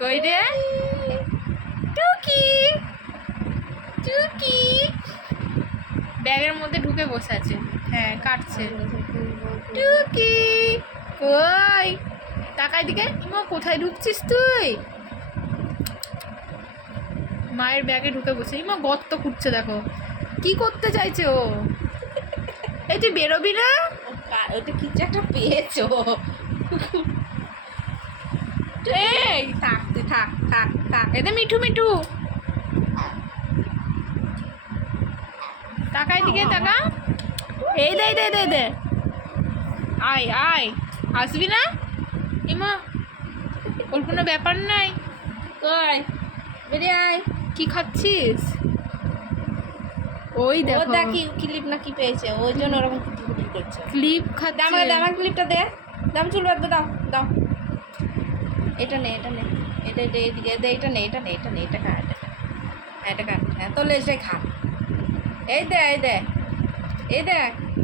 কই রে টুকি, টুকি ব্যাগের মধ্যে ঢুকে বসে আছে। হ্যাঁ কাটছে। টুকি কই, তাকাই দিকে। ইমা কোথায় ঢুকছিস তুই? মায়ের ব্যাগে ঢুকে বসে। ইমা গর্ত খুঁড়ছে, দেখো কি করতে চাইছে ও। এই তুই বেরোবি না? ওটা কিছু একটা পেয়েছো। এই থাক তুই থাক থাক থাক। এতে মিঠু মিঠু তাকাই দিকে তাকা। এই দে দে দে দে, আয় আয়, আসবি না? ইমা ওর কোনো ব্যাপার নাই। কই বেরিয়ে আয়। কি খাচ্ছিস? ওই ও দেখো দেখি ক্লিপ না কি পেয়েছে, ওই জন্য ওরকম কুটি করছে। ক্লিপ আমাকে খাচ্ছে। আমার ক্লিপটা দে, দাম চুল বাঁধবে, দাও দাও। এটা নে এটা নে, এটা এটা এদিকে দে, এটা নে এটা নে এটা নে, এটা খা এটা খা, এটা খা। হ্যাঁ তোর লেজটাই খা। এই দে এই দে এই দেখ।